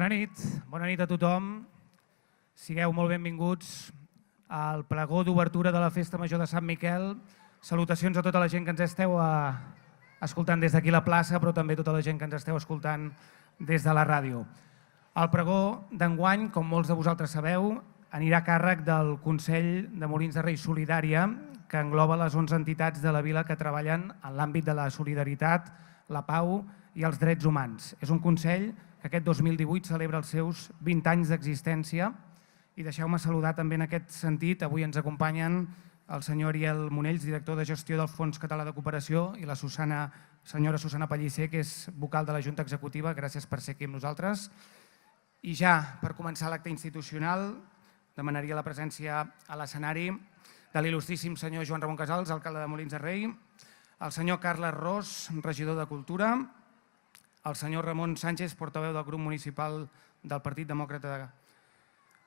Bona nit a tothom. Sigueu molt benvinguts al pregó d'obertura de la Festa Major de Sant Miquel. Salutacions a tota la gent que ens esteu escoltant des d'aquí a la plaça, però també tota la gent que ens esteu escoltant des de la ràdio. El pregó d'enguany, com molts de vosaltres sabeu, anirà a càrrec del Consell de Molins de Rei Solidària, que engloba les 11 entitats de la vila que treballen en l'àmbit de la solidaritat, la pau i els drets humans. És un consell que aquest 2018 celebra els seus 20 anys d'existència i deixeu-me saludar també en aquest sentit. Avui ens acompanyen el senyor Ariel Monells, director de gestió del Fons Català de Cooperació, i la senyora Susana Pellicer, que és vocal de la Junta Executiva. Gràcies per ser aquí amb nosaltres. I ja, per començar l'acte institucional, demanaria la presència a l'escenari de l'il·lustríssim senyor Joan Ramon Casals, alcalde de Molins de Rei, el senyor Carles Ros, regidor de Cultura, el senyor Ramon Sánchez, portaveu del grup municipal del Partit Demòcrata,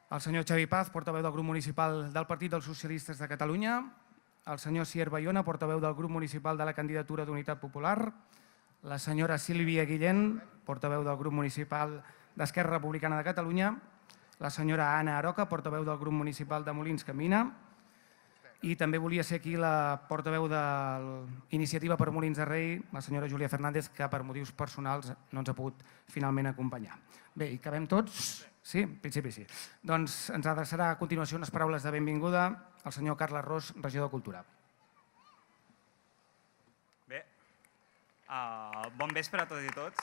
el senyor Xavi Paz, portaveu del grup municipal del Partit dels Socialistes de Catalunya, el senyor Sier Bayona, portaveu del grup municipal de la candidatura d'Unitat Popular, la senyora Sílvia Guillén, portaveu del grup municipal d'Esquerra Republicana de Catalunya, la senyora Anna Aroca, portaveu del grup municipal de Molins Camina, i també volia ser aquí la portaveu de l'Iniciativa per Molins de Rei, la senyora Júlia Fernández, que per motius personals no ens ha pogut finalment acompanyar. Bé, hi cabem tots? Sí? En principi sí. Doncs ens adreçarà a continuació unes paraules de benvinguda el senyor Carles Ros, regidor de Cultura. Bé, bon vespre a tots i tots.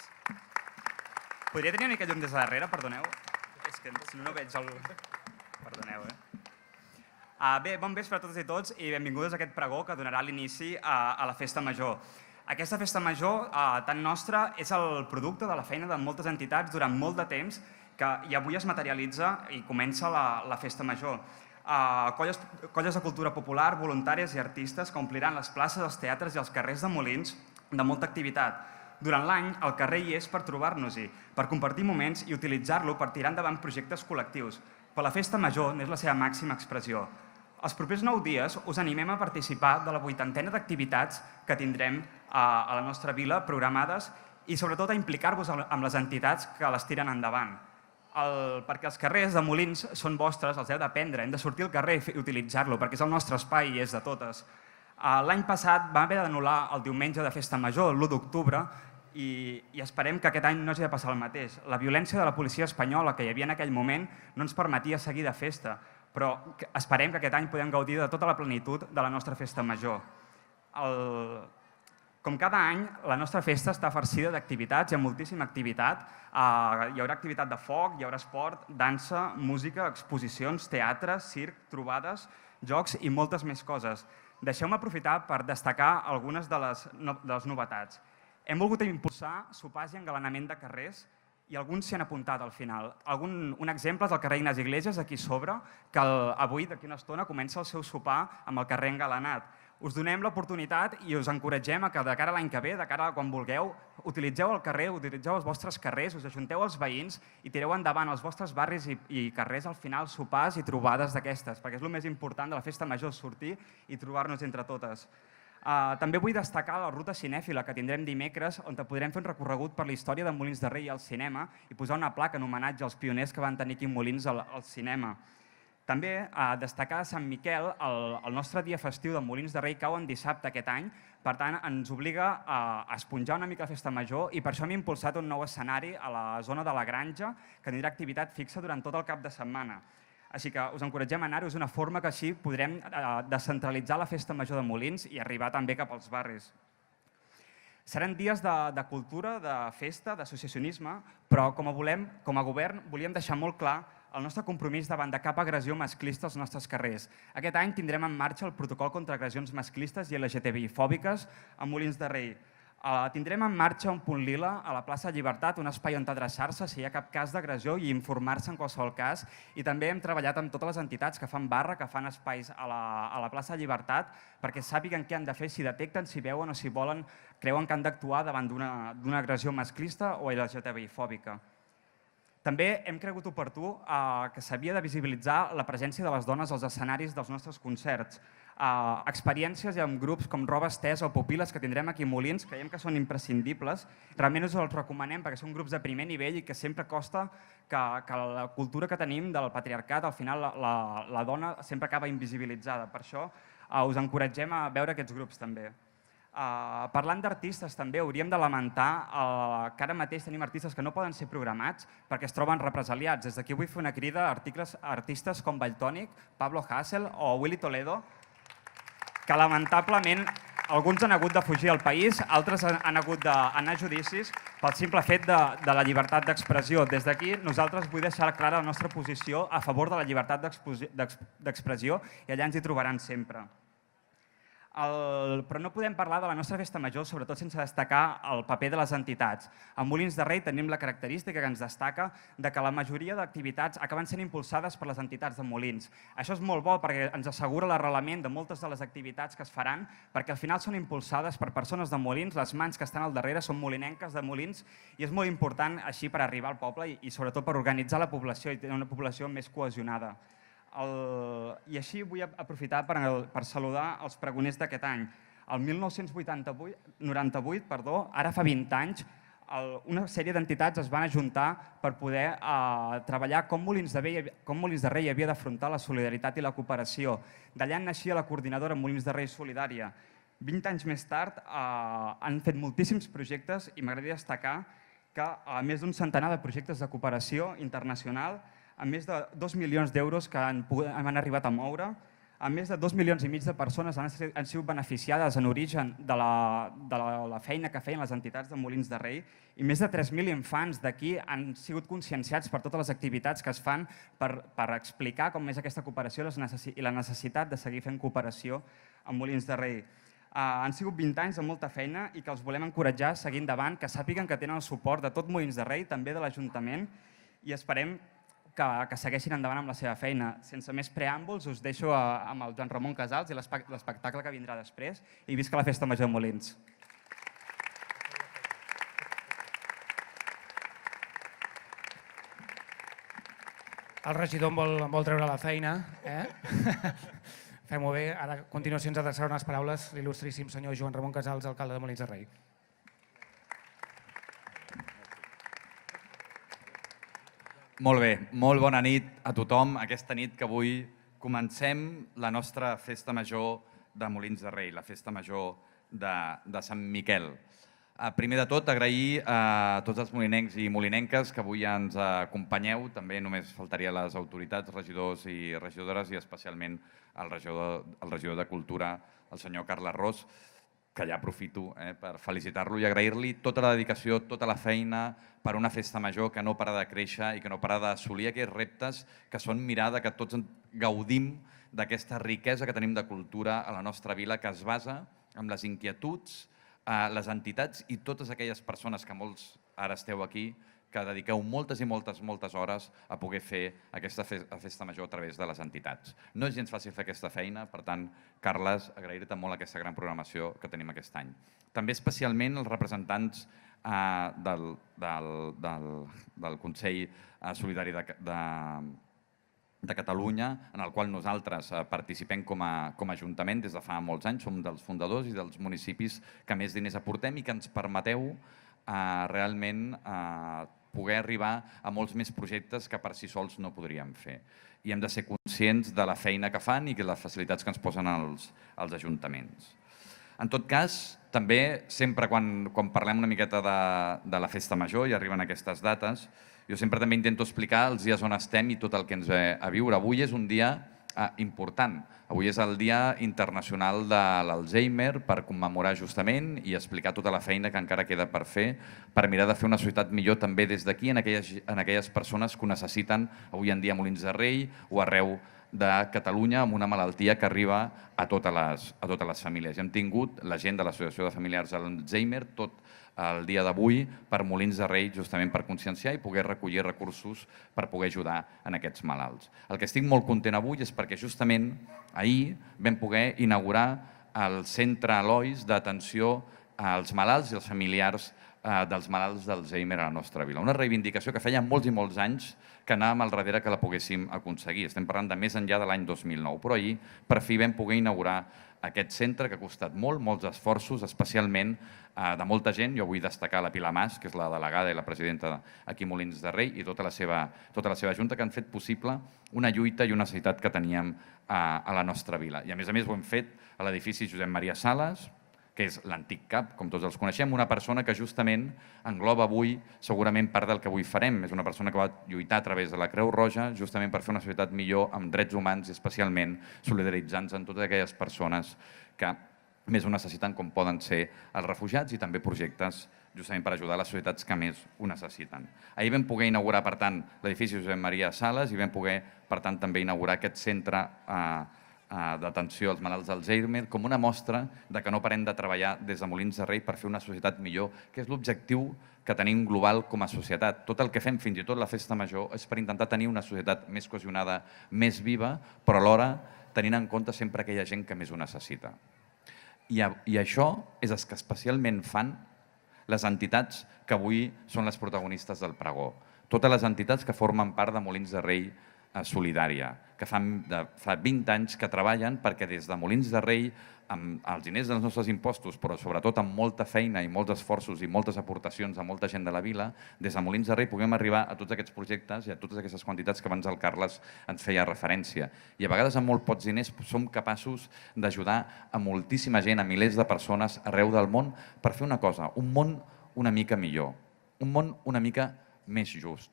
Podria tenir una mica llum des de darrere, perdoneu? És que si no veig algú... Perdoneu, Bé, bon vespre a totes i tots i benvingudes a aquest pregó que donarà l'inici a la Festa Major. Aquesta Festa Major, tan nostra, és el producte de la feina de moltes entitats durant molt de temps i avui es materialitza i comença la Festa Major. Colles de cultura popular, voluntàries i artistes que ompliran les places, els teatres i els carrers de Molins de molta activitat. Durant l'any, el carrer hi és per trobar-nos-hi, per compartir moments i utilitzar-lo per tirar endavant projectes col·lectius. Però la Festa Major n'és la seva màxima expressió. Els propers 9 dies us animem a participar de la 80ena d'activitats que tindrem a la nostra vila programades i sobretot a implicar-vos amb les entitats que les tiren endavant. Perquè els carrers de Molins són vostres, els heu d'aprendre, hem de sortir al carrer i utilitzar-lo perquè és el nostre espai i és de totes. L'any passat vam haver d'anul·lar el diumenge de Festa Major, l'1 d'octubre, i esperem que aquest any no hagi de passar el mateix. La violència de la policia espanyola que hi havia en aquell moment no ens permetia seguir de festa, però esperem que aquest any podem gaudir de tota la plenitud de la nostra Festa Major. Com cada any, la nostra festa està farcida d'activitats, hi ha moltíssima activitat. Hi haurà activitat de foc, hi haurà esport, dansa, música, exposicions, teatre, circ, trobades, jocs i moltes més coses. Deixeu-me aprofitar per destacar algunes de les novetats. Hem volgut impulsar sopars i engalanament de carrers i alguns s'hi han apuntat al final. Un exemple és el carrer Ignasi Iglesias, aquí sobre, que avui, d'aquí una estona, comença el seu sopar amb el carrer engalanat. Us donem l'oportunitat i us encoratgem a que de cara a l'any que ve, de cara a quan vulgueu, utilitzeu el carrer, utilitzeu els vostres carrers, us ajunteu els veïns i tireu endavant els vostres barris i carrers al final sopars i trobades d'aquestes, perquè és el més important de la Festa Major, sortir i trobar-nos entre totes. També vull destacar la ruta cinèfila que tindrem dimecres, on podrem fer un recorregut per la història de Molins de Rei al cinema i posar una placa en homenatge als pioners que van tenir aquí a Molins al cinema. També destacar Sant Miquel, el nostre dia festiu de Molins de Rei cau en dissabte aquest any, per tant ens obliga a esponjar una mica la Festa Major i per això hem impulsat un nou escenari a la zona de la Granja que tindrà activitat fixa durant tot el cap de setmana. Així que us encoratgem a anar-ho, és una forma que així podrem descentralitzar la Festa Major de Molins i arribar també cap als barris. Seran dies de cultura, de festa, d'associacionisme, però com a govern volíem deixar molt clar el nostre compromís davant de cap agressió masclista als nostres carrers. Aquest any tindrem en marxa el protocol contra agressions masclistes i LGTBI-fòbiques a Molins de Rei. Tindrem en marxa un punt lila a la plaça Llibertat, un espai on adreçar-se si hi ha cap cas d'agressió i informar-se en qualsevol cas. I també hem treballat amb totes les entitats que fan barra, que fan espais a la plaça Llibertat, perquè sàpiguen què han de fer si detecten, si veuen o si volen, creuen que han d'actuar davant d'una agressió masclista o LGTBI-fòbica. També hem cregut oportú que s'havia de visibilitzar la presència de les dones als escenaris dels nostres concerts. experiències amb grups com Roba Estesa o Pupil·les que tindrem aquí a Molins, creiem que són imprescindibles. Realment us els recomanem perquè són grups de primer nivell i que sempre costa que la cultura que tenim del patriarcat, al final la dona sempre acaba invisibilitzada. Per això us encoratgem a veure aquests grups també. Parlant d'artistes també hauríem de lamentar que ara mateix tenim artistes que no poden ser programats perquè es troben represaliats. Des d'aquí vull fer una crida a artistes com Valtònic, Pablo Hasél o Willy Toledo, que lamentablement alguns han hagut de fugir al país, altres han hagut d'anar a judicis pel simple fet de la llibertat d'expressió. Des d'aquí nosaltres vull deixar clara la nostra posició a favor de la llibertat d'expressió i allà ens hi trobaran sempre. Però no podem parlar de la nostra festa major, sobretot sense destacar el paper de les entitats. A Molins de Rei tenim la característica que ens destaca de que la majoria d'activitats acaben sent impulsades per les entitats de Molins. Això és molt bo perquè ens assegura l'arrelament de moltes de les activitats que es faran, perquè al final són impulsades per persones de Molins, les mans que estan al darrere són molinenques de Molins i és molt important així per arribar al poble i sobretot per organitzar la població i tenir una població més cohesionada. I així vull aprofitar per saludar els pregoners d'aquest any. El 1998, ara fa 20 anys, una sèrie d'entitats es van ajuntar per poder treballar com Molins de Rei havia d'afrontar la solidaritat i la cooperació. D'allà naixia la coordinadora Molins de Rei Solidària. 20 anys més tard han fet moltíssims projectes i m'agradaria destacar que a més d'un centenar de projectes de cooperació internacional, amb més de 2 milions d'euros que han arribat a moure, amb més de 2,5 milions de persones han sigut beneficiades en origen de la feina que feien les entitats de Molins de Rei i més de 3.000 infants d'aquí han sigut conscienciats per totes les activitats que es fan per explicar com és aquesta cooperació i la necessitat de seguir fent cooperació amb Molins de Rei. Han sigut 20 anys de molta feina i que els volem encoratjar a seguir endavant, que sàpiguen que tenen el suport de tot Molins de Rei, també de l'Ajuntament, i esperem que segueixin endavant amb la seva feina. Sense més preàmbuls, us deixo amb el Joan Ramon Casals i l'espectacle que vindrà després i visca la Festa Major de Molins. El regidor em vol treure la feina. Fem-ho bé. Ara, a continuació, ens adreçarà unes paraules l'il·lustríssim senyor Joan Ramon Casals, alcalde de Molins de Rei. Molt bé, molt bona nit a tothom. Aquesta nit que avui comencem la nostra festa major de Molins de Rei, la festa major de Sant Miquel. Primer de tot, agrair a tots els molinencs i molinenques que avui ens acompanyeu. També només faltaria les autoritats, regidors i regidores i especialment el regidor de Cultura, el senyor Carles Ros, que ja aprofito per felicitar-lo i agrair-li tota la dedicació, tota la feina per una festa major que no para de créixer i que no para d'assolir aquests reptes que són mirada que tots gaudim d'aquesta riquesa que tenim de cultura a la nostra vila, que es basa en les inquietuds, les entitats i totes aquelles persones que molts ara esteu aquí, que dediqueu moltes i moltes hores a poder fer aquesta festa major a través de les entitats. No és gens fàcil fer aquesta feina, per tant, Carles, agrair-te molt aquesta gran programació que tenim aquest any. També especialment els representants del Consell Solidari de Catalunya, en el qual nosaltres participem com a Ajuntament des de fa molts anys, som dels fundadors i dels municipis que més diners aportem i que ens permeteu realment poder arribar a molts més projectes que per si sols no podríem fer. I hem de ser conscients de la feina que fan i de les facilitats que ens posen els ajuntaments. En tot cas, també, sempre quan parlem una miqueta de la festa major i arriben aquestes dates, jo sempre també intento explicar els dies on estem i tot el que ens ve a viure. Avui és un dia important. Avui és el Dia Internacional de l'Alzheimer per commemorar justament i explicar tota la feina que encara queda per fer, per mirar de fer una societat millor també des d'aquí en aquelles persones que ho necessiten avui en dia a Molins de Rei o arreu de Catalunya amb una malaltia que arriba a totes les famílies. Hem tingut la gent de l'Associació de Familiars de l'Alzheimer tot el dia d'avui per Molins de Rei justament per conscienciar i poder recollir recursos per poder ajudar en aquests malalts. El que estic molt content avui és perquè justament ahir vam poder inaugurar el Centre Elois d'atenció als malalts i als familiars dels malalts d'Alzheimer a la nostra vila. Una reivindicació que feia molts i molts anys que anàvem al darrere que la poguéssim aconseguir. Estem parlant de més enllà de l'any 2009, però ahir per fi vam poder inaugurar aquest centre que ha costat molts esforços, especialment de molta gent. Jo vull destacar la Pilar Mas, que és la delegada i la presidenta aquí a Molins de Rei, i tota la seva junta, que han fet possible una lluita i una necessitat que teníem a la nostra vila. I a més ho hem fet a l'edifici Josep Maria Sales, que és l'antic CAP, com tots els coneixem, una persona que justament engloba avui segurament part del que avui farem. És una persona que va lluitar a través de la Creu Roja justament per fer una societat millor amb drets humans i especialment solidaritzant-se amb totes aquelles persones que més ho necessiten, com poden ser els refugiats, i també projectes justament per ajudar les societats que més ho necessiten. Ahir vam poder inaugurar, per tant, l'edifici Josep Maria Sales i vam poder, per tant, també inaugurar aquest centre d'atenció als malalts d'Alzheimer com una mostra de que no parem de treballar des de Molins de Rei per fer una societat millor, que és l'objectiu que tenim global com a societat. Tot el que fem, fins i tot la festa major, és per intentar tenir una societat més cohesionada, més viva, però alhora tenint en compte sempre aquella gent que més ho necessita. I això és el que especialment fan les entitats que avui són les protagonistes del pregó. Totes les entitats que formen part de Molins de Rei Solidària, que fa 20 anys que treballen perquè des de Molins de Rei, amb els diners dels nostres impostos, però sobretot amb molta feina i molts esforços i moltes aportacions a molta gent de la vila, des de Molins de Rei puguem arribar a tots aquests projectes i a totes aquestes quantitats que abans el Carles ens feia referència. I a vegades amb molt pocs diners som capaços d'ajudar a moltíssima gent, a milers de persones arreu del món per fer una cosa, un món una mica millor, un món una mica més just.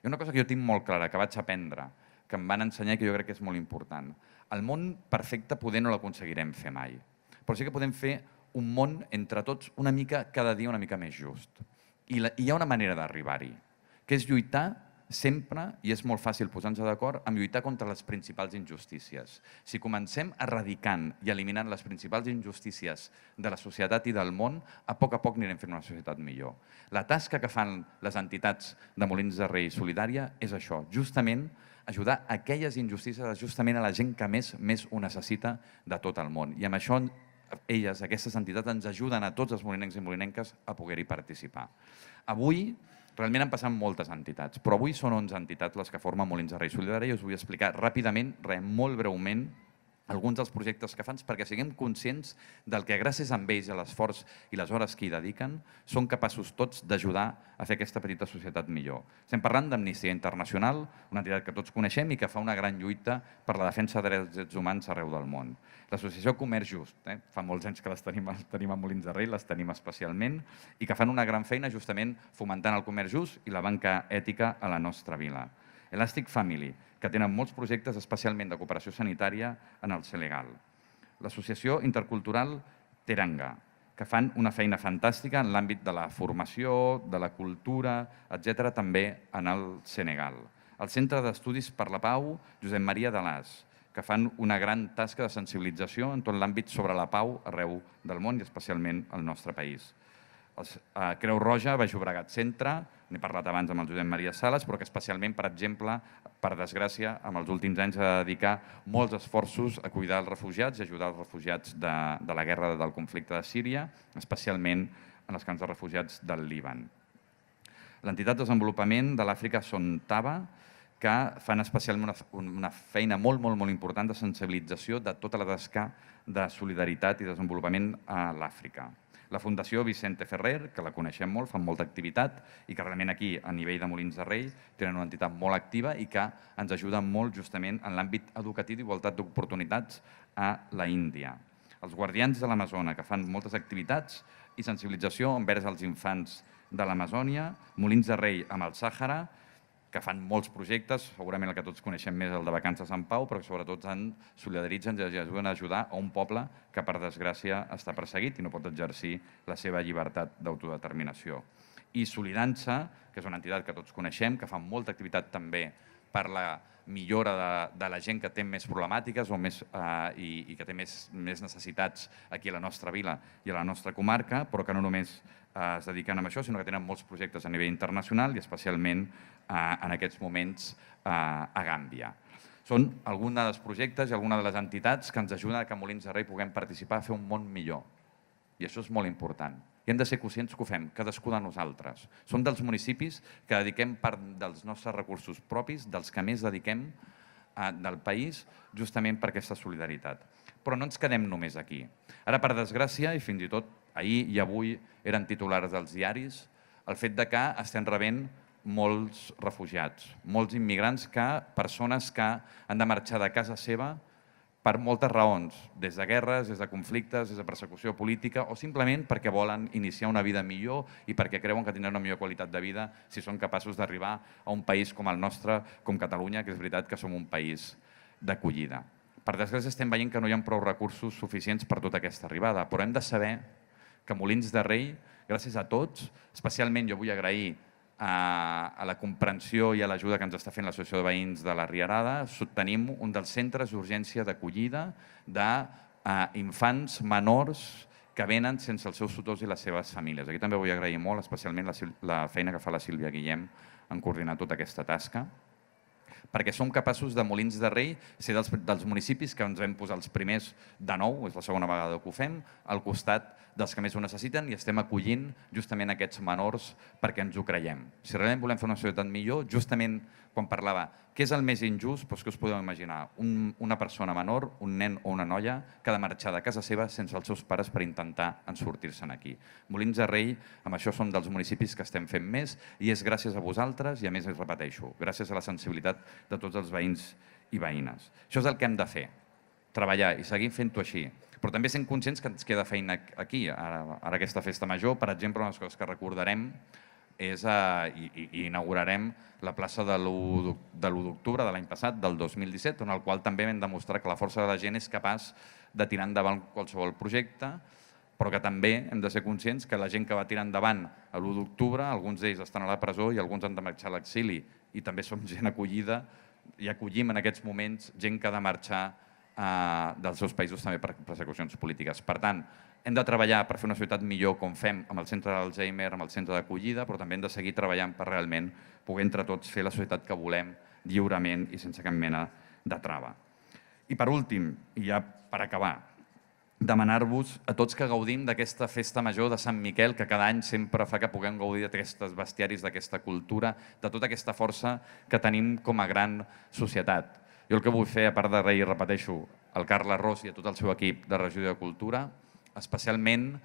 Hi ha una cosa que jo tinc molt clara, que vaig aprendre, que em van ensenyar i que jo crec que és molt important. El món perfecte poder no l'aconseguirem fer mai, però sí que podem fer un món entre tots una mica, cada dia una mica més just. I hi ha una manera d'arribar-hi, que és lluitar sempre, i és molt fàcil posar-nos d'acord, amb lluitar contra les principals injustícies. Si comencem erradicant i eliminant les principals injustícies de la societat i del món, a poc anirem fent una societat millor. La tasca que fan les entitats de Molins de Rei Solidària és això, justament ajudar a aquelles injustícies, justament a la gent que més ho necessita de tot el món. I amb això elles, aquestes entitats, ens ajuden a tots els molinencs i molinenques a poder-hi participar. Avui, realment han passat moltes entitats, però avui són 11 entitats les que formen Molins de Rei Solidària i us vull explicar ràpidament, molt breument, alguns dels projectes que fan perquè siguem conscients del que gràcies a ells, a l'esforç i les hores que hi dediquen, són capaços tots d'ajudar a fer aquesta petita societat millor. Estem parlant d'Amnistia Internacional, una entitat que tots coneixem i que fa una gran lluita per la defensa de drets humans arreu del món. L'associació Comerç Just, fa molts anys que les tenim a Molins de Rei, les tenim especialment, i que fan una gran feina justament fomentant el comerç just i la banca ètica a la nostra vila. Elastic Family, que tenen molts projectes especialment de cooperació sanitària en el Senegal. L'Associació Intercultural Teranga, que fan una feina fantàstica en l'àmbit de la formació, de la cultura, etc., també en el Senegal. El Centre d'Estudis per la Pau, Josep Maria Dalàs, que fan una gran tasca de sensibilització en tot l'àmbit sobre la pau arreu del món i especialment al nostre país. Creu Roja, Baix Llobregat Centre, n'he parlat abans amb el Josep Maria Sales, però que especialment, per exemple, per desgràcia, en els últims anys ha de dedicar molts esforços a cuidar els refugiats i ajudar els refugiats de la guerra del conflicte de Síria, especialment en els camps de refugiats del Líban. L'entitat de desenvolupament de l'Àfrica Sontava, que fan especialment una feina molt important de sensibilització de tota la tasca de solidaritat i desenvolupament a l'Àfrica. La Fundació Vicente Ferrer, que la coneixem molt, fan molta activitat i que realment aquí, a nivell de Molins de Rei, tenen una entitat molt activa i que ens ajuda molt justament en l'àmbit educatiu d'igualtat d'oportunitats a la Índia. Els Guardians de l'Amazona, que fan moltes activitats i sensibilització envers els infants de l'Amazònia, Molins de Rei amb el Sàhara, que fan molts projectes, segurament el que tots coneixem més el de Vacances a Sant Pau, però que sobretot solidaritzen i ajuden a ajudar a un poble que, per desgràcia, està perseguit i no pot exercir la seva llibertat d'autodeterminació. I Solidança, que és una entitat que tots coneixem, que fa molta activitat també per la millora de la gent que té més problemàtiques i que té més necessitats aquí a la nostra vila i a la nostra comarca, però que no només es dediquen a això, sinó que tenen molts projectes a nivell internacional i especialment en aquests moments a Gàmbia. Són alguns dels projectes i algunes de les entitats que ens ajuden a que a Molins de Rei puguem participar a fer un món millor. I això és molt important. i hem de ser conscients que ho fem cadascú de nosaltres. Som dels municipis que dediquem part dels nostres recursos propis, dels que més dediquem del país, justament per aquesta solidaritat. Però no ens quedem només aquí. Ara, per desgràcia, i fins i tot ahir i avui eren titulars dels diaris, el fet de que estem rebent molts refugiats, molts immigrants, persones que han de marxar de casa seva per moltes raons, des de guerres, des de conflictes, des de persecució política o simplement perquè volen iniciar una vida millor i perquè creuen que tindran una millor qualitat de vida si són capaços d'arribar a un país com el nostre, com Catalunya, que és veritat que som un país d'acollida. Per desgràcia estem veient que no hi ha prou recursos suficients per tota aquesta arribada, però hem de saber que Molins de Rei, gràcies a tots, especialment jo vull agrair a la comprensió i a l'ajuda que ens està fent l'Associació de Veïns de la Rierada, tenim un dels centres d'urgència d'acollida d'infants menors que venen sense els seus tutors i les seves famílies. Aquí també vull agrair molt, especialment la feina que fa la Sílvia Guillem en coordinar tota aquesta tasca, perquè som capaços de Molins de Rei ser dels municipis que ens vam posar els primers de nou, és la segona vegada que ho fem, al costat dels que més ho necessiten i estem acollint justament aquests menors perquè ens ho creiem. Si realment volem fer una societat millor, justament quan parlava què és el més injust, doncs què us podeu imaginar? Una persona menor, un nen o una noia que ha de marxar de casa seva sense els seus pares per intentar sortir-se'n aquí. Molins de Rei, amb això som dels municipis que estem fent més i és gràcies a vosaltres i a més, repeteixo, gràcies a la sensibilitat de tots els veïns i veïnes. Això és el que hem de fer, treballar i seguir fent-ho així. Però també sent conscients que ens queda feina aquí, ara aquesta festa major. Per exemple, una de les coses que recordarem és i inaugurarem la plaça de l'1 d'octubre de l'any passat, del 2017, on el qual també vam demostrar que la força de la gent és capaç de tirar endavant qualsevol projecte, però que també hem de ser conscients que la gent que va tirar endavant l'1 d'octubre, alguns d'ells estan a la presó i alguns han de marxar a l'exili, i també som gent acollida i acollim en aquests moments gent que ha de marxar dels seus països també per persecucions polítiques. Per tant, hem de treballar per fer una societat millor com fem amb el centre d'Alzheimer, amb el centre d'acollida, però també hem de seguir treballant per realment poder entre tots fer la societat que volem lliurement i sense cap mena de trava. I per últim, i ja per acabar, demanar-vos a tots que gaudim d'aquesta festa major de Sant Miquel, que cada any sempre fa que puguem gaudir d'aquests bestiaris, d'aquesta cultura, de tota aquesta força que tenim com a gran societat. Jo el que vull fer, a part de reir, repeteixo, al Carles Ros i a tot el seu equip de Regió de Cultura, especialment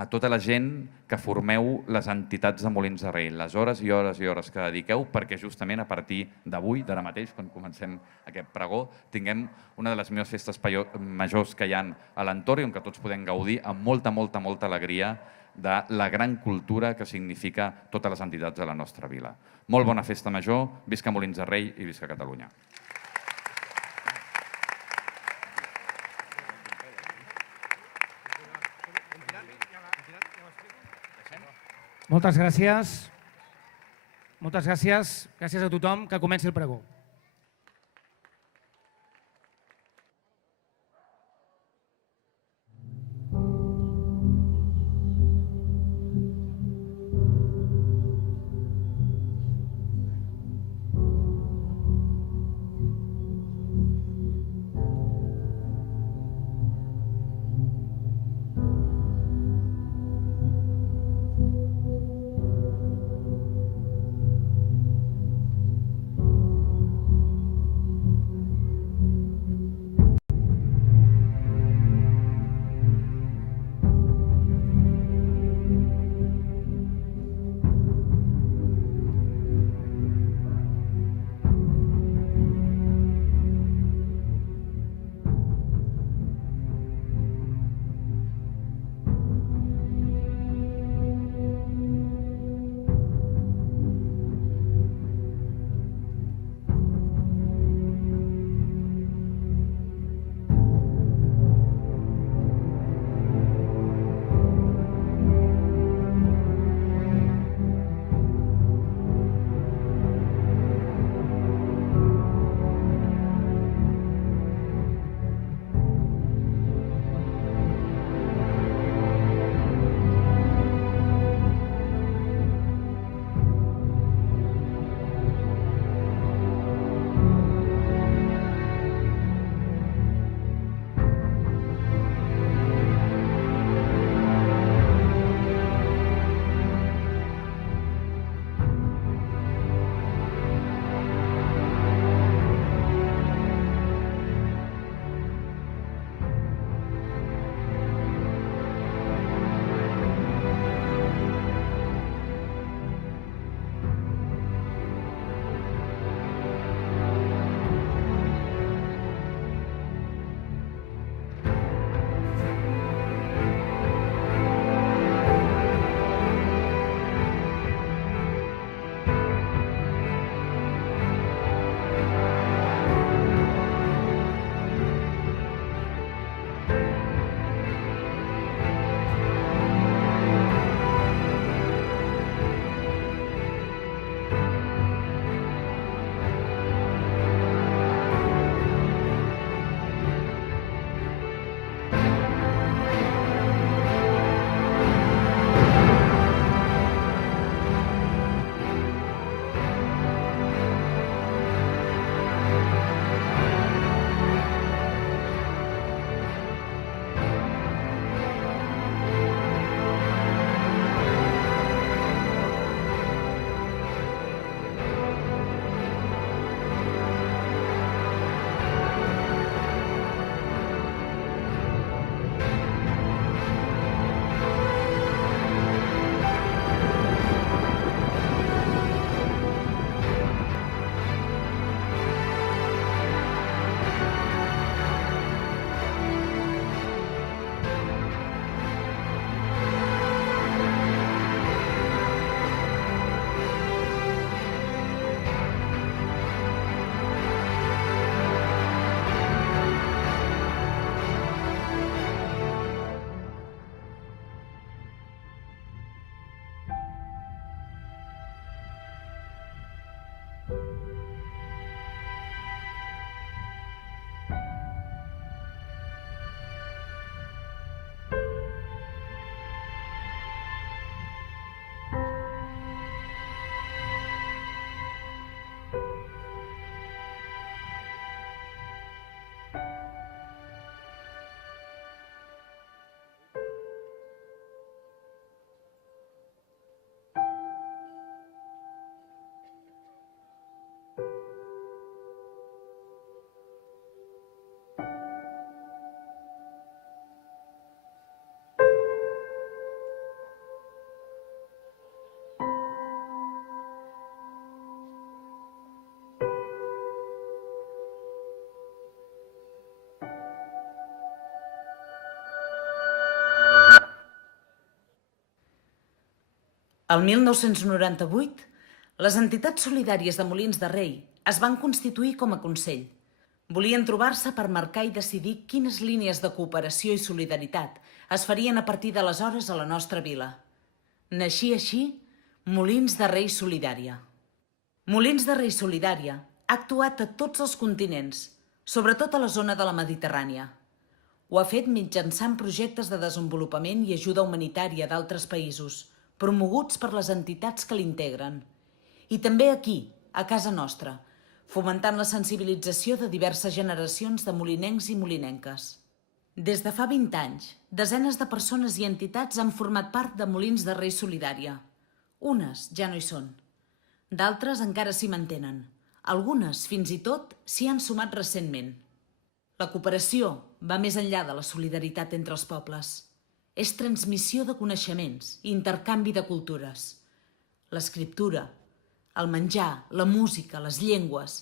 a tota la gent que formeu les entitats de Molins de Rei, les hores i hores i hores que dediqueu perquè justament a partir d'avui, d'ara mateix, quan comencem aquest pregó, tinguem una de les millors festes majors que hi ha a l'entorn i on tots podem gaudir amb molta, molta, molta alegria de la gran cultura que significa totes les entitats de la nostra vila. Molt bona festa major, visca Molins de Rei i visca Catalunya. Moltes gràcies. Moltes gràcies. Gràcies a tothom. Que comenci el pregó. El 1998, les entitats solidàries de Molins de Rei es van constituir com a consell. Volien trobar-se per marcar i decidir quines línies de cooperació i solidaritat es farien a partir d'aleshores a la nostra vila. Naixia així Molins de Rei Solidària. Molins de Rei Solidària ha actuat a tots els continents, sobretot a la zona de la Mediterrània. Ho ha fet mitjançant projectes de desenvolupament i ajuda humanitària d'altres països, promoguts per les entitats que l'integren. I també aquí, a casa nostra, fomentant la sensibilització de diverses generacions de molinencs i molinenques. Des de fa 20 anys, desenes de persones i entitats han format part de Molins de Rei Solidària. Unes ja no hi són. D'altres encara s'hi mantenen. Algunes, fins i tot, s'hi han sumat recentment. La cooperació va més enllà de la solidaritat entre els pobles. És transmissió de coneixements i intercanvi de cultures. L'escriptura, el menjar, la música, les llengües,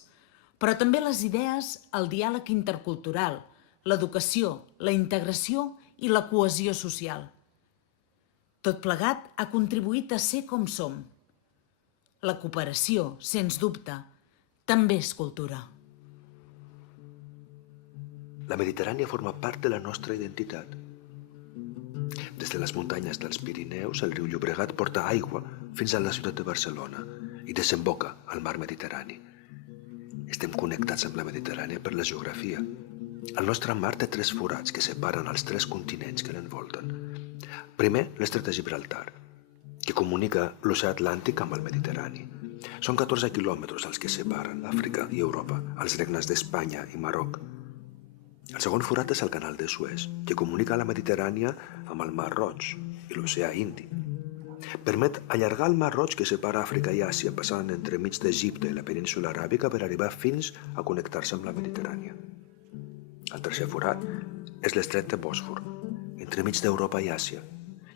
però també les idees, el diàleg intercultural, l'educació, la integració i la cohesió social. Tot plegat ha contribuït a ser com som. La cooperació, sens dubte, també és cultura. La Mediterrània forma part de la nostra identitat. Des de les muntanyes dels Pirineus, el riu Llobregat porta aigua fins a la ciutat de Barcelona i desemboca al mar Mediterrani. Estem connectats amb la Mediterrània per la geografia. El nostre mar té 3 forats que separen els 3 continents que l'envolten. Primer, l'Estret de Gibraltar, que comunica l'oceà Atlàntic amb el Mediterrani. Són 14 quilòmetres els que separen Àfrica i Europa, els regnes d'Espanya i Marroc. El segon forat és el Canal de Suez, que comunica la Mediterrània amb el Mar Roig i l'oceà Indi. Permet allargar el Mar Roig que separa Àfrica i Àsia, passant entremig d'Egipte i la península aràbica per arribar fins a connectar-se amb la Mediterrània. El tercer forat és l'Estret de Bòsfor, entremig d'Europa i Àsia,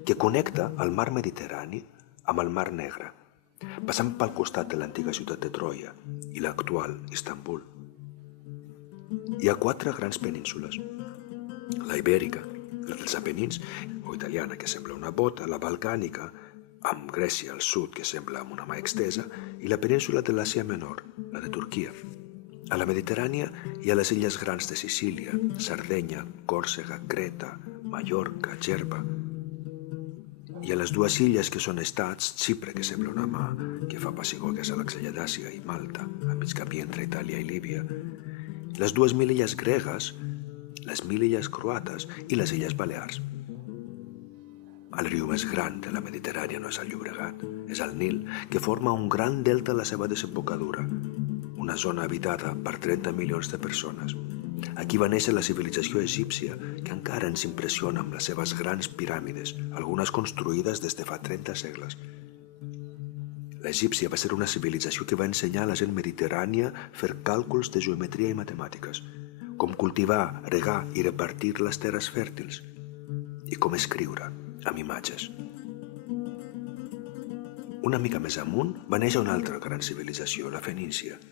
que connecta el mar Mediterrani amb el Mar Negre, passant pel costat de l'antiga ciutat de Troia i l'actual Istanbul. Hi ha 4 grans penínsules: la Ibèrica, la dels Apenins, o italiana, que sembla una bota, la balcànica, amb Grècia al sud, que sembla amb una mà extesa, i la península de l'Àsia Menor, la de Turquia. A la Mediterrània hi ha les illes grans de Sicília, Sardenya, Còrsega, Creta, Mallorca, Gerba. I a les 2 illes que són estats, Xipre, que sembla una mà, que fa pessigolles a l'axella d'Àsia, i Malta, a mig camí entre Itàlia i Líbia. Les 2.000 illes gregues, les 1.000 illes croates i les illes Balears. El riu més gran de la Mediterrània no és el Llobregat, és el Nil, que forma un gran delta a la seva desembocadura, una zona habitada per 30 milions de persones. Aquí va néixer la civilització egípcia, que encara ens impressiona amb les seves grans piràmides, algunes construïdes des de fa 30 segles. L'egípcia va ser una civilització que va ensenyar a la gent mediterrània a fer càlculs de geometria i matemàtiques, com cultivar, regar i repartir les terres fèrtils, i com escriure amb imatges. Una mica més amunt va néixer una altra gran civilització, la fenícia.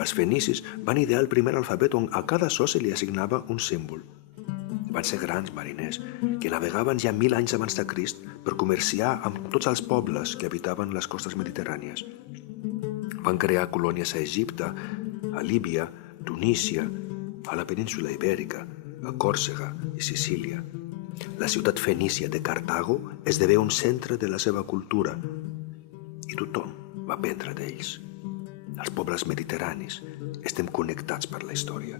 Els fenicis van idear el primer alfabet on a cada so se li assignava un símbol. Van ser grans mariners que navegaven ja 1.000 anys abans de Crist per comerciar amb tots els pobles que habitaven les costes mediterrànies. Van crear colònies a Egipte, a Líbia, Tunísia, a la península Ibèrica, a Còrsega i Sicília. La ciutat fenícia de Cartago esdevé un centre de la seva cultura i tothom va aprendre d'ells. Els pobles mediterranis estem connectats per la història.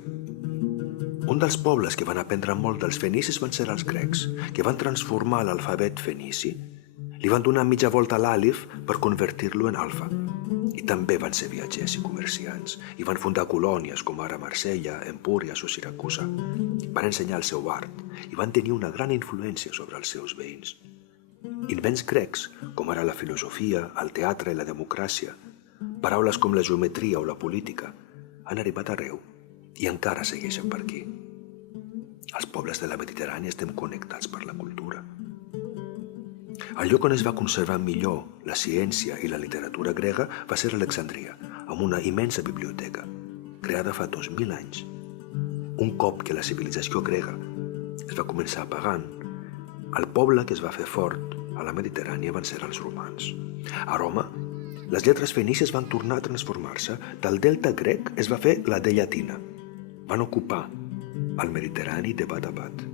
Un dels pobles que van aprendre molt dels fenicis van ser els grecs, que van transformar l'alfabet fenici, li van donar mitja volta a l'àlif per convertir-lo en alfa. I també van ser viatgers i comerciants, i van fundar colònies com ara Marsella, Empúries o Siracusa. Van ensenyar el seu art i van tenir una gran influència sobre els seus veïns. Invents grecs, com ara la filosofia, el teatre i la democràcia, paraules com la geometria o la política, han arribat arreu i encara segueixen per aquí. Els pobles de la Mediterrània estem connectats per la cultura. El lloc on es va conservar millor la ciència i la literatura grega va ser Alexandria, amb una immensa biblioteca, creada fa 2.000 anys. Un cop que la civilització grega es va començar apagant, el poble que es va fer fort a la Mediterrània van ser els romans. A Roma, les lletres fenícies van tornar a transformar-se. Del delta grec es va fer la D llatina. Van ocupar el Mediterrani de bat a bat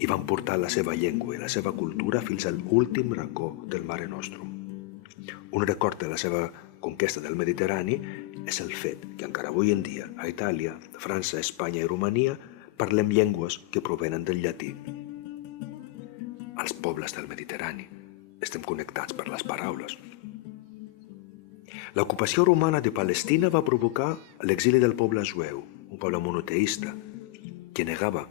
i van portar la seva llengua i la seva cultura fins a l'últim racó del Mare Nostrum. Un record de la seva conquesta del Mediterrani és el fet que encara avui en dia a Itàlia, França, Espanya i Romania parlem llengües que provenen del llatí. Els pobles del Mediterrani estem connectats per les paraules. L'ocupació romana de Palestina va provocar l'exili del poble jueu, un poble monoteista, que negava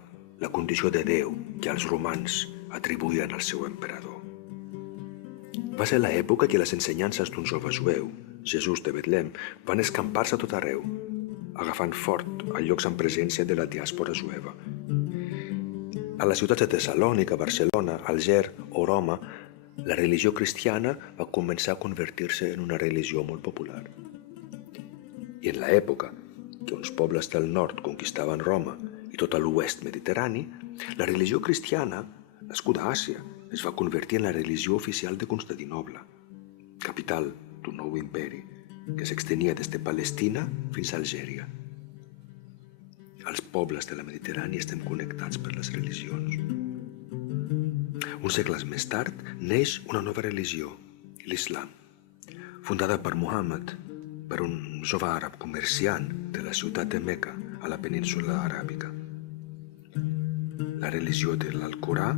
la condició de Déu que els romans atribuïen al seu emperador. Va ser l'època que les ensenyances d'un jove jueu, Jesús de Betlem, van escampar-se a tot arreu, agafant fort a llocs en presència de la diàspora jueva. A les ciutats de Tessalònica, Barcelona, Alger o Roma, la religió cristiana va començar a convertir-se en una religió molt popular. I en l'època que uns pobles del nord conquistaven Roma i tot l'oest mediterrani, la religió cristiana, nascuda a Àsia, es va convertir en la religió oficial de Constantinoble, capital d'un nou imperi que s'extenia des de Palestina fins a Algèria. Els pobles de la Mediterrània estem connectats per les religions. Uns segles més tard neix una nova religió, l'Islam, fundada per Muhammad, per un jove àrab comerciant de la ciutat de Meca, a la península aràbica. La religió de l'Alcorà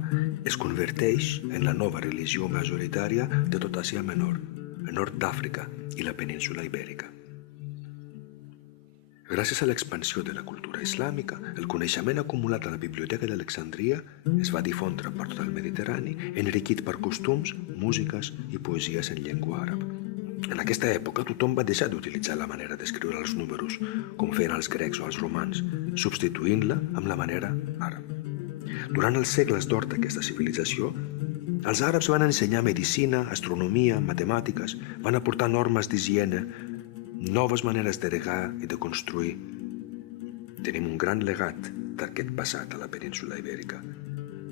es converteix en la nova religió majoritària de tot Àsia Menor, el nord d'Àfrica i la península ibèrica. Gràcies a l'expansió de la cultura islàmica, el coneixement acumulat a la Biblioteca d'Alexandria es va difondre per tot el Mediterrani, enriquit per costums, músiques i poesies en llengua àrab. En aquesta època, tothom va deixar d'utilitzar la manera d'escriure els números, com feien els grecs o els romans, substituint-la amb la manera àrab. Durant els segles d'or d'aquesta civilització, els àrabs van ensenyar medicina, astronomia, matemàtiques, van aportar normes d'higiene, noves maneres de regar i de construir. Tenim un gran legat d'aquest passat a la península ibèrica,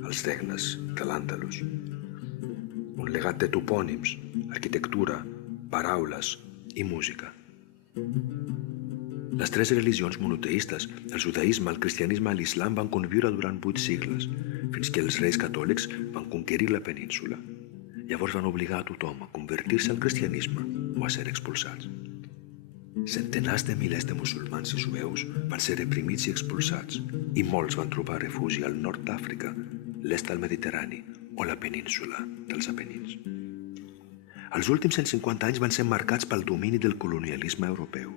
els regnes de l'Àndalus. Un legat de topònims, arquitectura, paraules i música. Les tres religions monoteistes, el judaïsme, el cristianisme i l'islam, van conviure durant 8 segles, fins que els reis catòlics van conquerir la península. Llavors van obligar a tothom a convertir-se al cristianisme o a ser expulsats. Centenars de milers de musulmans i jueus van ser reprimits i expulsats, i molts van trobar refugi al nord d'Àfrica, l'est del Mediterrani o la península dels Apenins. Els últims 150 anys van ser marcats pel domini del colonialisme europeu.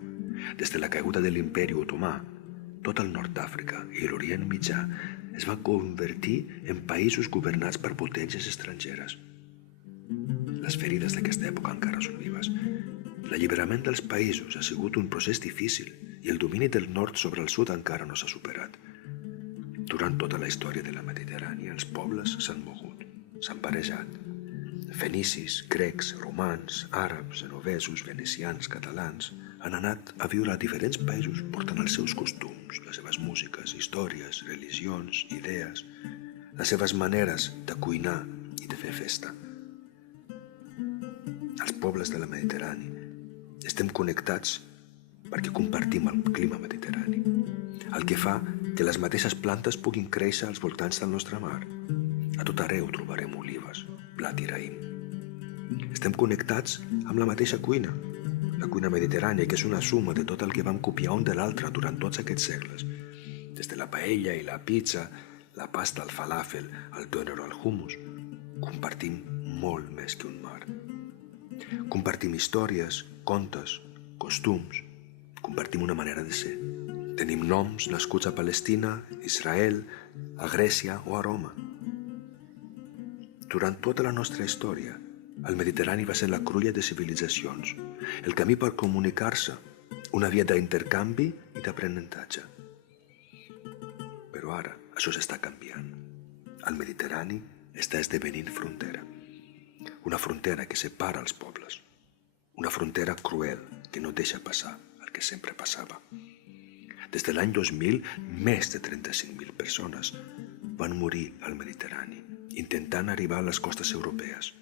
Des de la caiguda de l'imperi otomà, tot el nord d'Àfrica i l'Orient Mitjà es van convertir en països governats per potències estrangeres. Les ferides d'aquesta època encara són vives. L'alliberament dels països ha sigut un procés difícil i el domini del nord sobre el sud encara no s'ha superat. Durant tota la història de la Mediterrània, els pobles s'han mogut, s'han barrejat. Fenicis, grecs, romans, àrabs, genovesos, venecians, catalans han anat a viure a diferents països portant els seus costums, les seves músiques, històries, religions, idees, les seves maneres de cuinar i de fer festa. Els pobles de la Mediterrània estem connectats perquè compartim el clima mediterrani, el que fa que les mateixes plantes puguin créixer als voltants del nostre mar. A tot arreu trobarem olives, blat i raïm. Estem connectats amb la mateixa cuina, la cuina mediterrània, que és una suma de tot el que vam copiar un de l'altre durant tots aquests segles, des de la paella i la pizza, la pasta, el falàfel, el dòner o el hummus. Compartim molt més que un mar. Compartim històries, contes, costums, compartim una manera de ser. Tenim noms nascuts a Palestina, Israel, a Grècia o a Roma. Durant tota la nostra història, el Mediterrani va ser la cruïlla de civilitzacions, el camí per comunicar-se, una via d'intercanvi i d'aprenentatge. Però ara això s'està canviant. El Mediterrani està esdevenint frontera. Una frontera que separa els pobles. Una frontera cruel que no deixa passar el que sempre passava. Des de l'any 2000, més de 35.000 persones van morir al Mediterrani, intentant arribar a les costes europees.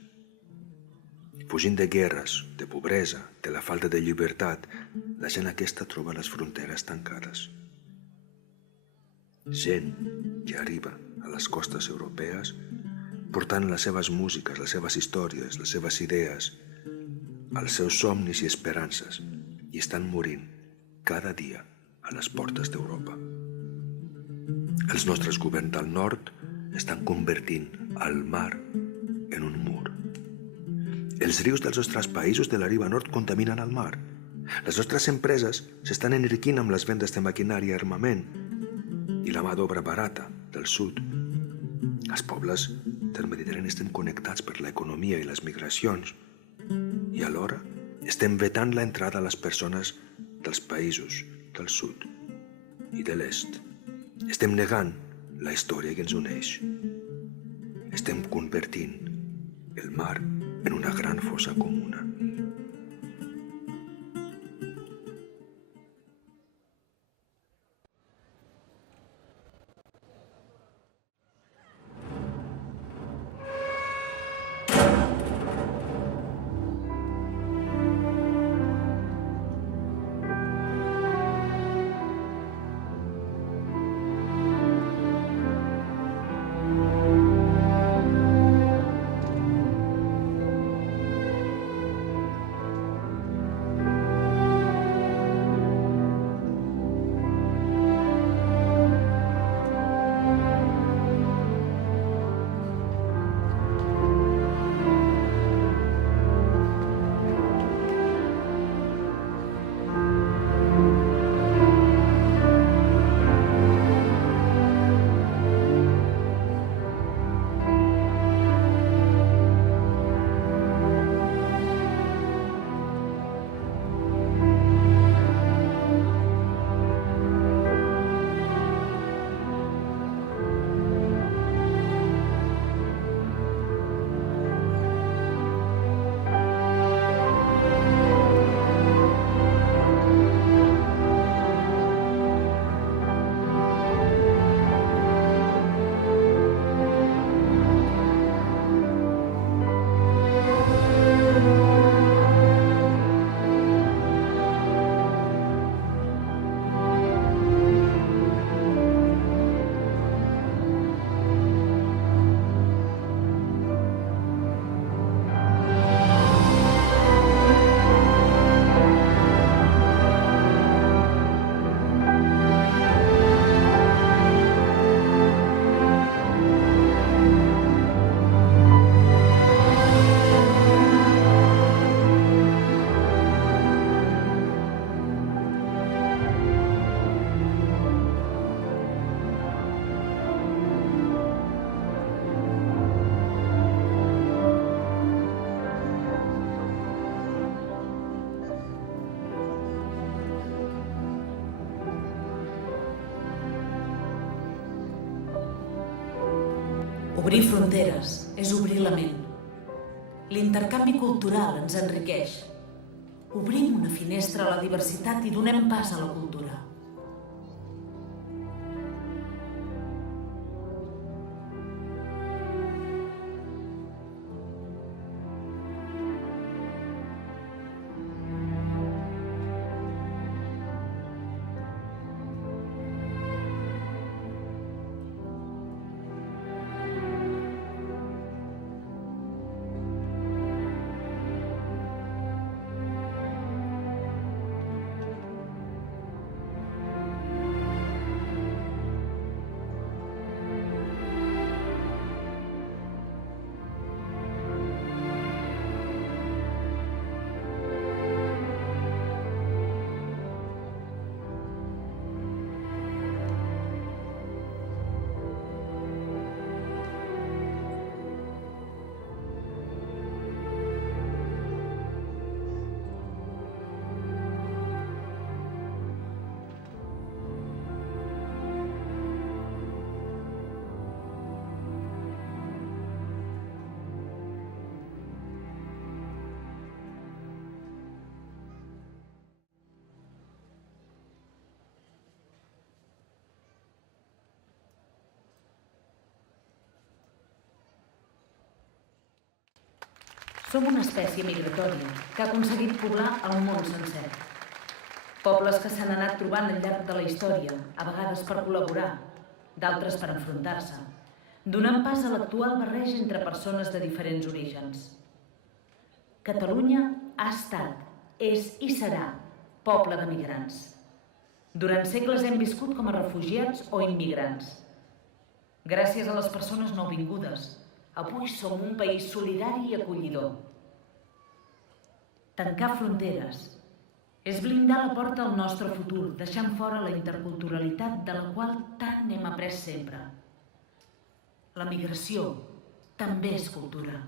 Fugint de guerres, de pobresa, de la falta de llibertat, la gent aquesta troba les fronteres tancades. Gent que arriba a les costes europees portant les seves músiques, les seves històries, les seves idees, els seus somnis i esperances, i estan morint cada dia a les portes d'Europa. Els nostres governs del nord estan convertint el mar en un mur. Els rius dels nostres països de la riba nord contaminen el mar. Les nostres empreses s'estan enriquint amb les vendes de maquinària i armament i la mà d'obra barata del sud. Els pobles del Mediterrani estem connectats per l'economia i les migracions i alhora estem vetant l'entrada a les persones dels països del sud i de l'est. Estem negant la història que ens uneix. Estem convertint el mar en una gran fossa comuna. Obrir fronteres és obrir la ment. L'intercanvi cultural ens enriqueix. Obrim una finestra a la diversitat i donem pas a la cultura. Som una espècie migratòria que ha aconseguit poblar el món sencer. Pobles que s'han anat trobant al llarg de la història, a vegades per col·laborar, d'altres per enfrontar-se, donant pas a l'actual barreja entre persones de diferents orígens. Catalunya ha estat, és i serà poble de migrants. Durant segles hem viscut com a refugiats o immigrants. Gràcies a les persones nouvingudes, avui som un país solidari i acollidor. Tancar fronteres és blindar la porta al nostre futur, deixant fora la interculturalitat de la qual tant hem après sempre. La migració també és cultura.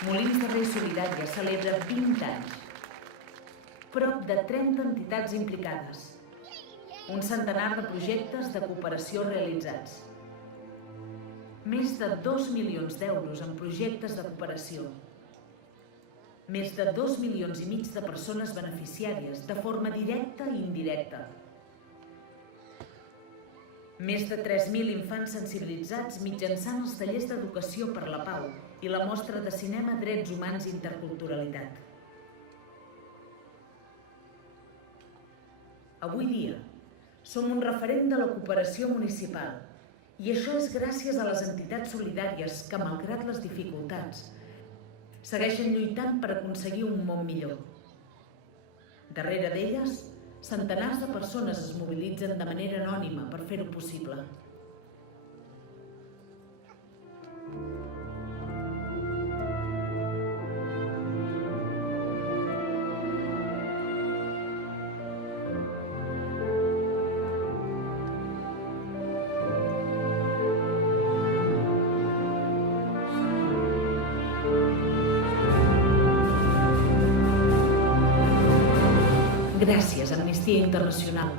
Molins de Rei Solidària celebra 20 anys. Prop de 30 entitats implicades. Un centenar de projectes de cooperació realitzats. Més de 2 milions d'euros en projectes de cooperació. Més de 2,5 milions de persones beneficiàries, de forma directa i indirecta. Més de 3.000 infants sensibilitzats mitjançant els tallers d'educació per la pau i la mostra de cinema Drets Humans i Interculturalitat. Avui dia, som un referent de la cooperació municipal i això és gràcies a les entitats solidàries que, malgrat les dificultats, segueixen lluitant per aconseguir un món millor. Darrere d'elles, centenars de persones es mobilitzen de manera anònima per fer-ho possible. Gràcies, Amnistia Internacional.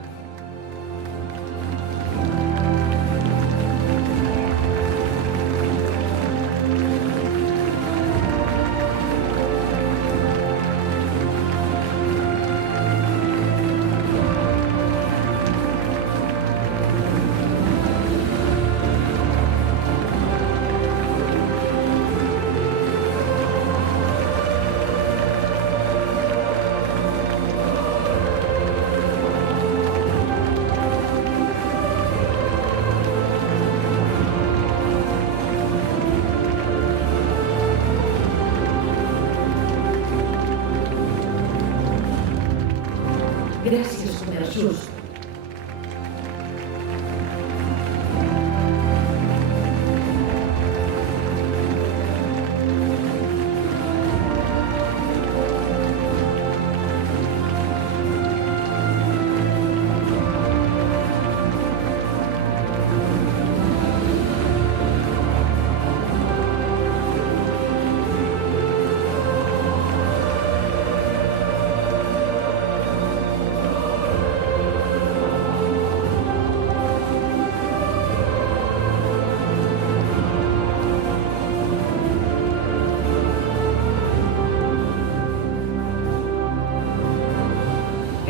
Gràcies, Comerç Just.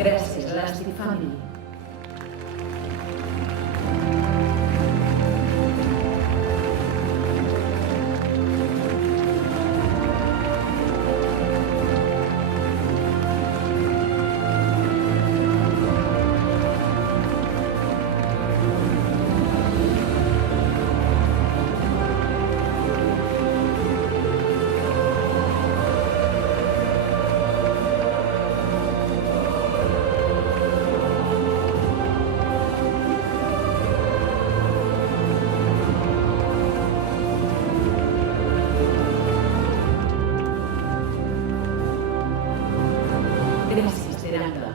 Gràcies, Elastic Family. Gràcies, Teranga.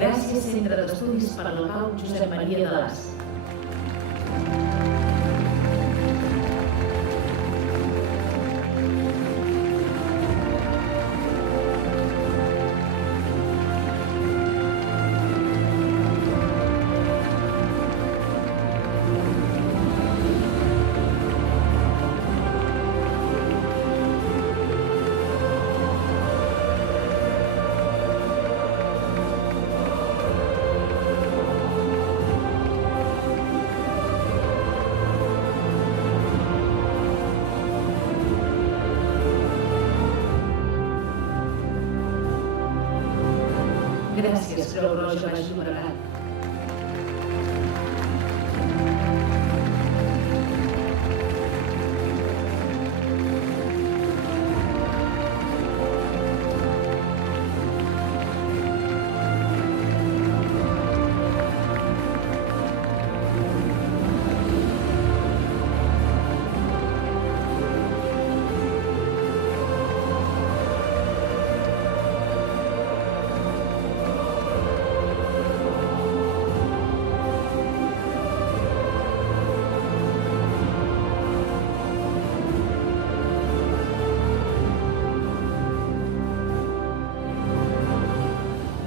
Gràcies, Centre d'Estudis per la Pau Josep Maria de l'As. Gràcies, Creu Roja Baix Llobregat.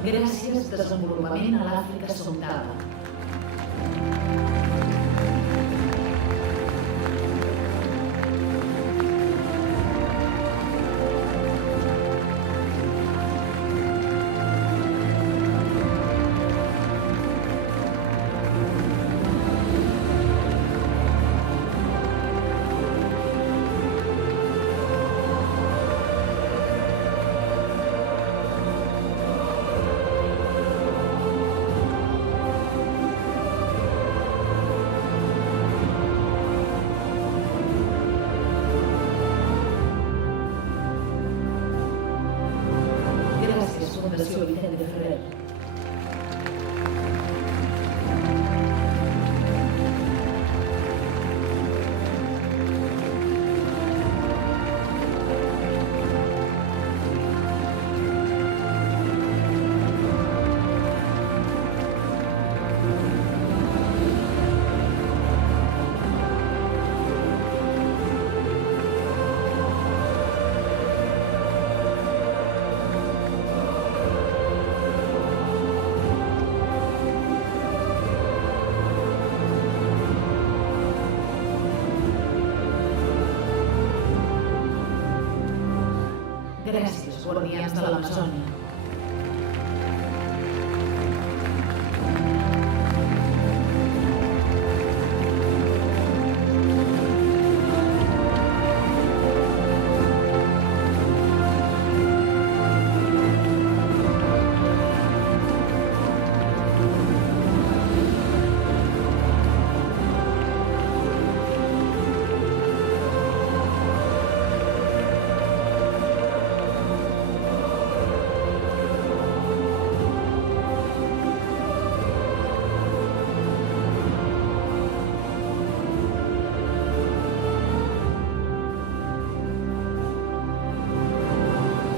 Gràcies, desenvolupament a l'Àfrica Somtava. Fundació Vicente Ferrer. Gràcies, guardians de l'Amazònia.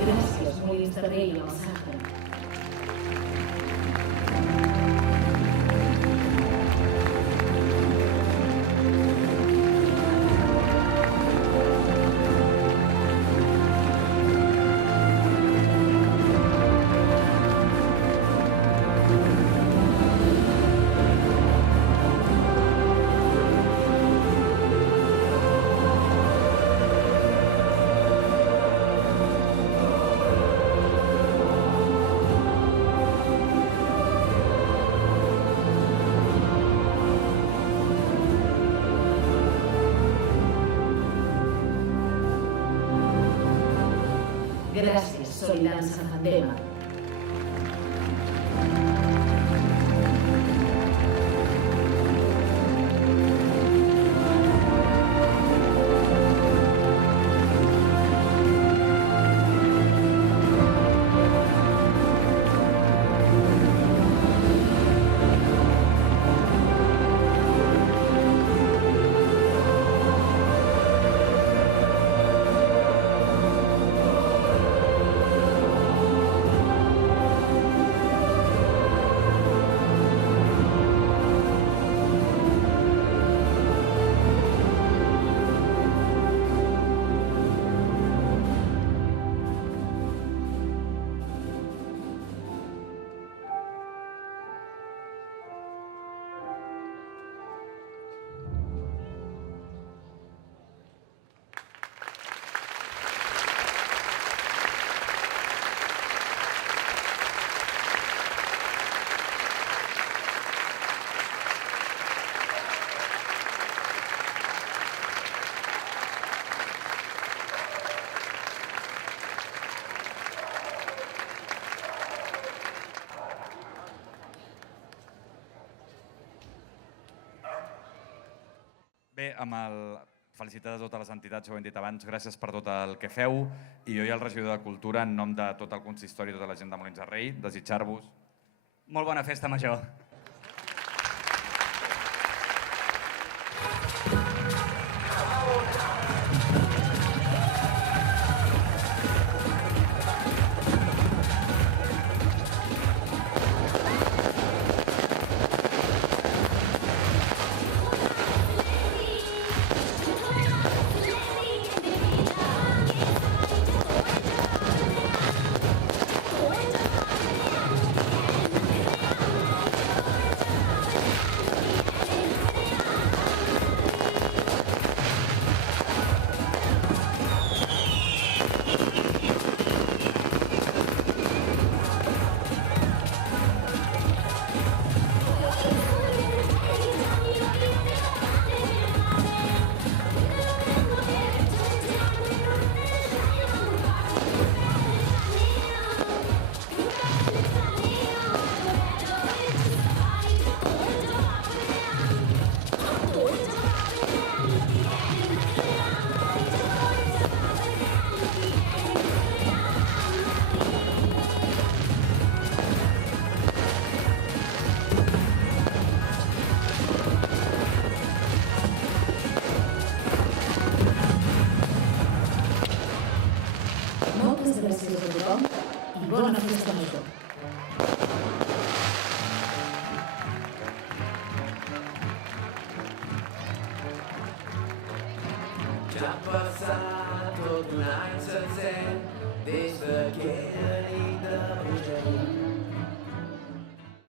Gràcies, molins de rei al Sàhara. Gràcies, Solidança Fandema. felicitar a totes les entitats, ho hem dit abans, gràcies per tot el que feu, i jo i el regidor de Cultura, en nom de tot el consistori i tota la gent de Molins de Rei, desitjar-vos Molt bona festa major. Moltes gràcies a tothom i bona festa major. Ja ha passat tot un any sencer des d'aquella nit de bogeria.